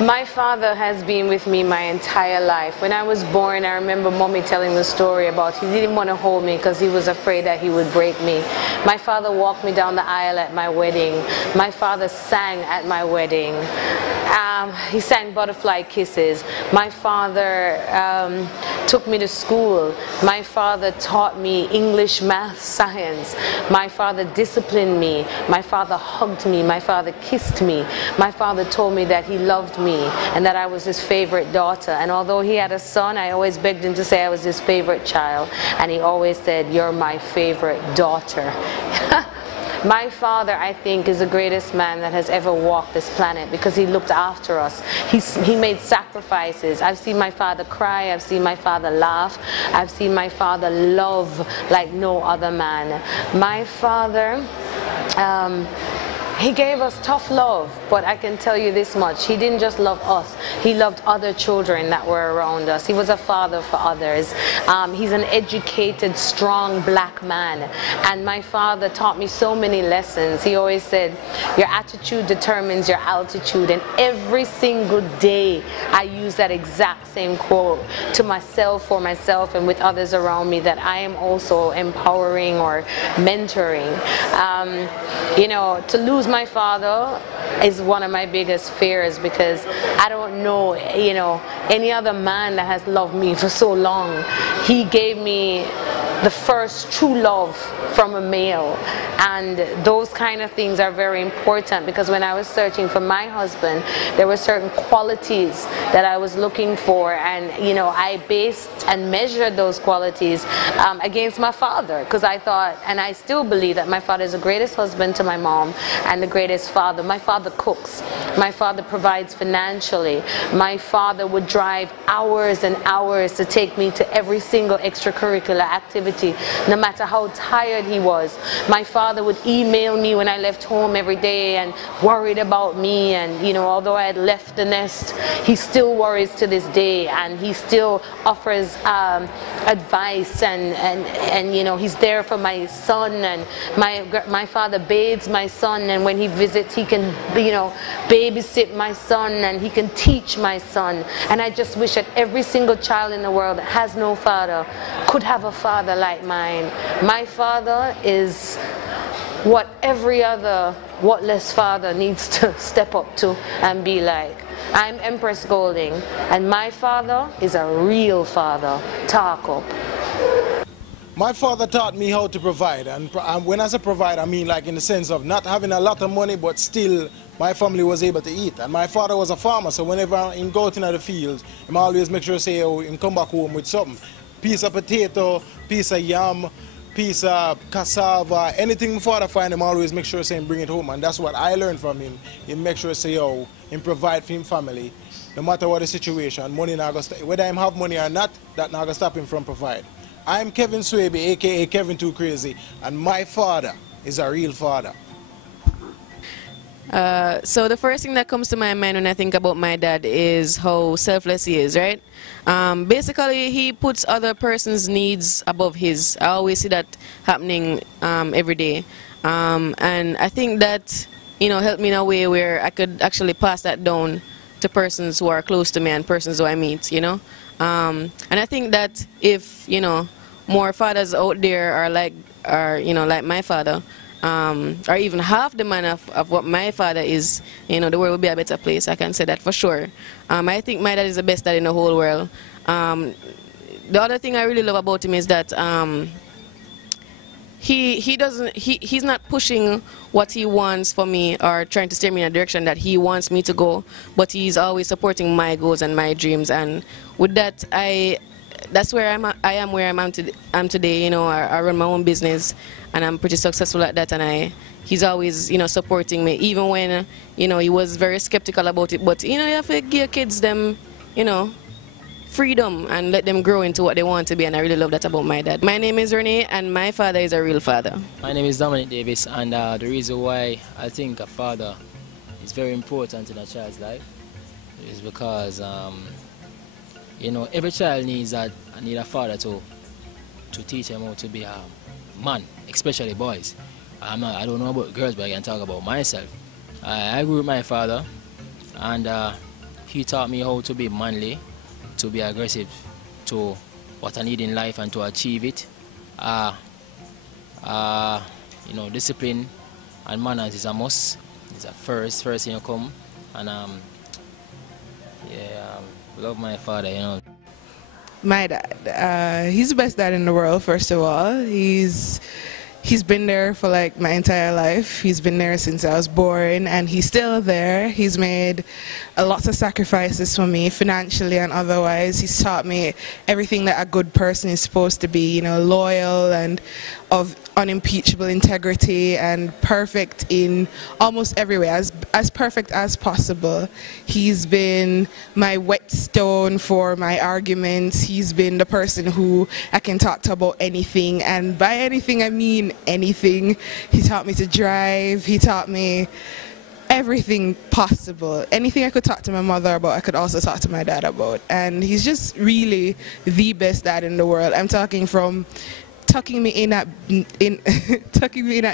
My father has been with me my entire life. When I was born, I remember mommy telling the story about he didn't want to hold me because he was afraid that he would break me. My father walked me down the aisle at my wedding. My father sang at my wedding. He sang Butterfly Kisses. My father took me to school. My father taught me English, math, science. My father disciplined me. My father hugged me. My father kissed me. My father told me that he loved me and that I was his favorite daughter. And although he had a son, I always begged him to say I was his favorite child. And he always said, "You're my favorite daughter." My father, I think, is the greatest man that has ever walked this planet because he looked after us. He made sacrifices. I've seen my father cry. I've seen my father laugh. I've seen my father love like no other man. My father, he gave us tough love, but I can tell you this much. He didn't just love us. He loved other children that were around us. He was a father for others. He's an educated, strong black man. And my father taught me so many lessons. He always said, your attitude determines your altitude. And every single day, I use that exact same quote to myself, for myself, and with others around me, that I am also empowering or mentoring. You know, to lose my father is one of my biggest fears because I don't know, you know, any other man that has loved me for so long. He gave me the first true love from a male, and those kind of things are very important because when I was searching for my husband, there were certain qualities that I was looking for, and you know, I based and measured those qualities against my father, because I thought, and I still believe, that my father is the greatest husband to my mom and the greatest father. My father cooks. My father provides financially. My father would drive hours and hours to take me to every single extracurricular activity, no matter how tired he was. My father would email me when I left home every day and worried about me, and you know, although I had left the nest, he still worries to this day, and he still offers advice, and you know, he's there for my son, and my father bathes my son, and when he visits, he can, you know, babysit my son, and he can teach my son. And I just wish that every single child in the world that has no father could have a father like mine. My father is what every other whatless father needs to step up to and be like. I'm Emprezz Golding, and my father is a real father. Talk up. My father taught me how to provide, and when I say provide, I mean like in the sense of not having a lot of money, but still my family was able to eat. And my father was a farmer, so whenever he go out in the field, he always make sure say, oh, he come back home with something. Piece of potato, piece of yam, piece of cassava, anything my father find, him always make sure say him bring it home. And that's what I learned from him. He make sure say, oh, him provide for him family, no matter what the situation. Money not gonna whether him have money or not, that not gonna stop him from provide. I'm Kevin Swaby, aka Kevin Too Crazy, and my father is a real father. So the first thing that comes to my mind when I think about my dad is how selfless he is, right? Basically, he puts other person's needs above his. I always see that happening every day. And I think that, you know, helped me in a way where I could actually pass that down to persons who are close to me and persons who I meet, you know? And I think that if, you know, more fathers out there are you know, like my father, or even half the man of what my father is, you know, the world will be a better place. I can say that for sure. I think my dad is the best dad in the whole world. The other thing I really love about him is that he's not pushing what he wants for me or trying to steer me in a direction that he wants me to go, but he's always supporting my goals and my dreams. And with that, that's where I am where I'm today. You know, I run my own business, and I'm pretty successful at that. And he's always, you know, supporting me, even when, you know, he was very skeptical about it. But you know, you have to give kids them, you know, freedom and let them grow into what they want to be, and I really love that about my dad. My name is Renee, and my father is a real father. My name is Dominic Davis, and the reason why I think a father is very important in a child's life is because you know, every child needs a father to teach them how to be a man, especially boys. I don't know about girls, but I can talk about myself. I grew with my father, and he taught me how to be manly, to be aggressive to what I need in life and to achieve it. You know, discipline and manners is a must. It's a first thing you come. And love my father, you know. My dad, he's the best dad in the world, first of all. He's been there for like my entire life. He's been there since I was born, and he's still there. He's made a lot of sacrifices for me, financially and otherwise. He's taught me everything that a good person is supposed to be, you know, loyal and of unimpeachable integrity and perfect in almost every way, as perfect as possible. He's been my whetstone for my arguments. He's been the person who I can talk to about anything, and by anything I mean anything. He taught me to drive. He taught me everything possible. Anything I could talk to my mother about, I could also talk to my dad about. And he's just really the best dad in the world. I'm talking from tucking me in at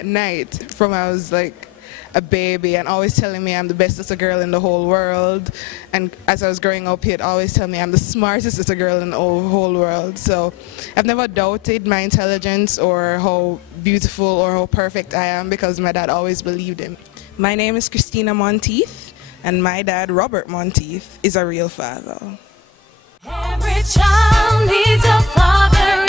night from I was like a baby, and always telling me I'm the best little girl in the whole world. And as I was growing up, he'd always tell me I'm the smartest little girl in the whole world. So I've never doubted my intelligence or how beautiful or how perfect I am, because my dad always believed him. My name is Christina Monteith, and my dad, Robert Monteith, is a real father. Every child needs a father.